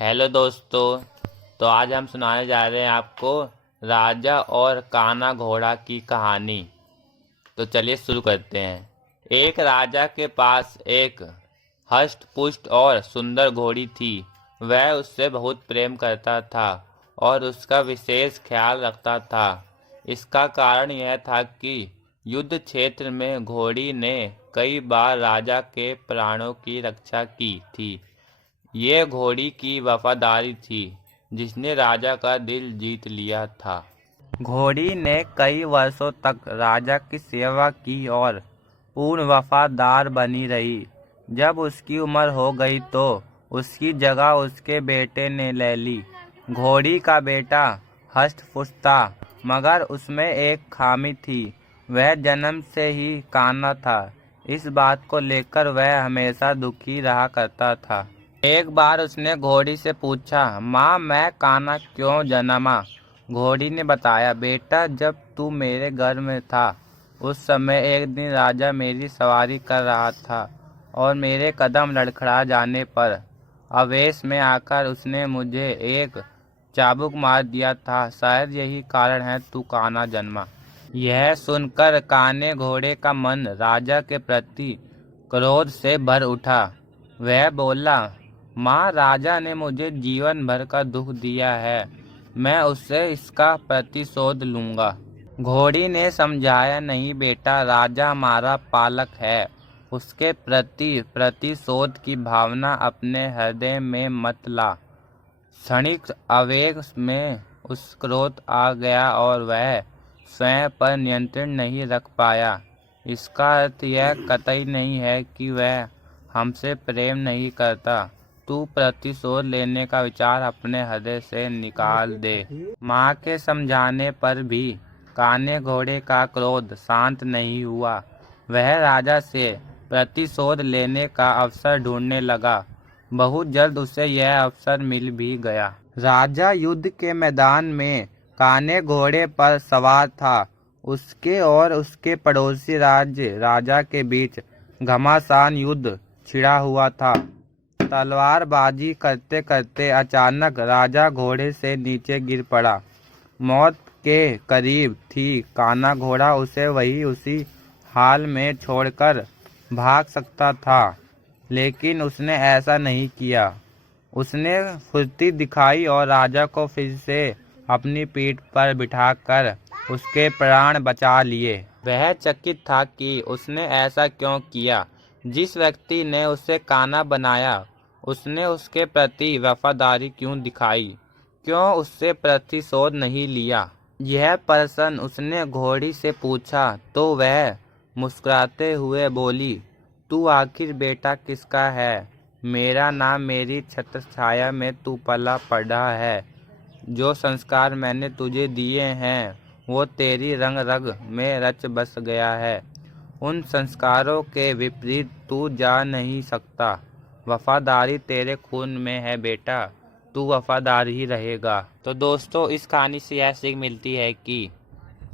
Hello दोस्तों। तो आज हम सुनाने जा रहे हैं आपको राजा और काना घोड़ा की कहानी। तो चलिए शुरू करते हैं। एक राजा के पास एक हष्ट पुष्ट और सुंदर घोड़ी थी। वह उससे बहुत प्रेम करता था और उसका विशेष ख्याल रखता था। इसका कारण यह था कि युद्ध क्षेत्र में घोड़ी ने कई बार राजा के प्राणों की रक्षा की थी। ये घोड़ी की वफादारी थी जिसने राजा का दिल जीत लिया था। घोड़ी ने कई वर्षों तक राजा की सेवा की और पूर्ण वफादार बनी रही। जब उसकी उम्र हो गई तो उसकी जगह उसके बेटे ने ले ली। घोड़ी का बेटा हष्ट-पुष्ट था, मगर उसमें एक खामी थी। वह जन्म से ही काना था। इस बात को लेकर वह हमेशा दुखी रहा करता था। एक बार उसने घोड़ी से पूछा, माँ मैं काना क्यों जन्मा? घोड़ी ने बताया, बेटा जब तू मेरे घर में था उस समय एक दिन राजा मेरी सवारी कर रहा था और मेरे कदम लड़खड़ा जाने पर आवेश में आकर उसने मुझे एक चाबुक मार दिया था। शायद यही कारण है तू काना जन्मा। यह सुनकर काने घोड़े का मन राजा के प्रति क्रोध से भर उठा। वह बोला, माँ राजा ने मुझे जीवन भर का दुख दिया है, मैं उससे इसका प्रतिशोध लूंगा। घोड़ी ने समझाया, नहीं बेटा, राजा हमारा पालक है, उसके प्रति प्रतिशोध की भावना अपने हृदय में मत ला। क्षणिक आवेग में उस क्रोध आ गया और वह स्वयं पर नियंत्रण नहीं रख पाया। इसका अर्थ यह कतई नहीं है कि वह हमसे प्रेम नहीं करता। तू प्रतिशोध लेने का विचार अपने हृदय से निकाल दे। माँ के समझाने पर भी काने घोड़े का क्रोध शांत नहीं हुआ। वह राजा से प्रतिशोध लेने का अवसर ढूंढने लगा। बहुत जल्द उसे यह अवसर मिल भी गया। राजा युद्ध के मैदान में काने घोड़े पर सवार था। उसके और उसके पड़ोसी राज्य राजा के बीच घमासान युद्ध छिड़ा हुआ था। तलवारबाजी करते करते अचानक राजा घोड़े से नीचे गिर पड़ा। मौत के करीब थी। काना घोड़ा उसे उसी हाल में छोड़कर भाग सकता था, लेकिन उसने ऐसा नहीं किया। उसने फुर्ती दिखाई और राजा को फिर से अपनी पीठ पर बिठाकर उसके प्राण बचा लिए। वह चकित था कि उसने ऐसा क्यों किया। जिस व्यक्ति ने उसे काना बनाया उसने उसके प्रति वफादारी क्यों दिखाई? क्यों उससे प्रतिशोध नहीं लिया? यह प्रश्न उसने घोड़ी से पूछा तो वह मुस्कुराते हुए बोली, तू आखिर बेटा किसका है? मेरा नाम मेरी छत्र छाया में तू पला पढ़ा है। जो संस्कार मैंने तुझे दिए हैं वो तेरी रग रग में रच बस गया है। उन संस्कारों के विपरीत तू जा नहीं सकता। वफादारी तेरे खून में है बेटा, तू वफादार ही रहेगा। तो दोस्तों, इस कहानी से यह सीख मिलती है कि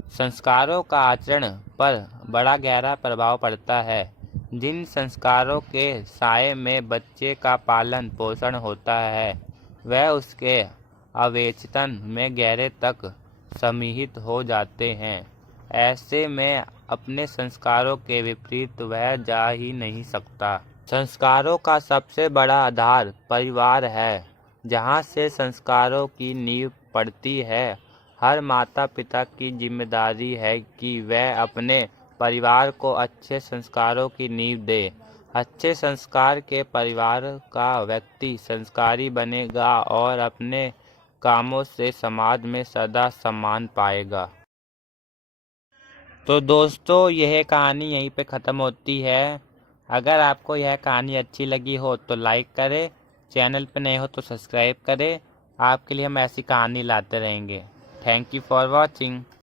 संस्कारों का आचरण पर बड़ा गहरा प्रभाव पड़ता है। जिन संस्कारों के साए में बच्चे का पालन पोषण होता है वह उसके अवचेतन में गहरे तक समाहित हो जाते हैं। ऐसे में अपने संस्कारों के विपरीत वह जा ही नहीं सकता। संस्कारों का सबसे बड़ा आधार परिवार है, जहाँ से संस्कारों की नींव पड़ती है। हर माता पिता की जिम्मेदारी है कि वह अपने परिवार को अच्छे संस्कारों की नींव दे। अच्छे संस्कार के परिवार का व्यक्ति संस्कारी बनेगा और अपने कामों से समाज में सदा सम्मान पाएगा। तो दोस्तों, यह कहानी यहीं पे ख़त्म होती है। अगर आपको यह कहानी अच्छी लगी हो तो लाइक करें, चैनल पर नए हो तो सब्सक्राइब करें। आपके लिए हम ऐसी कहानी लाते रहेंगे। Thank you for watching.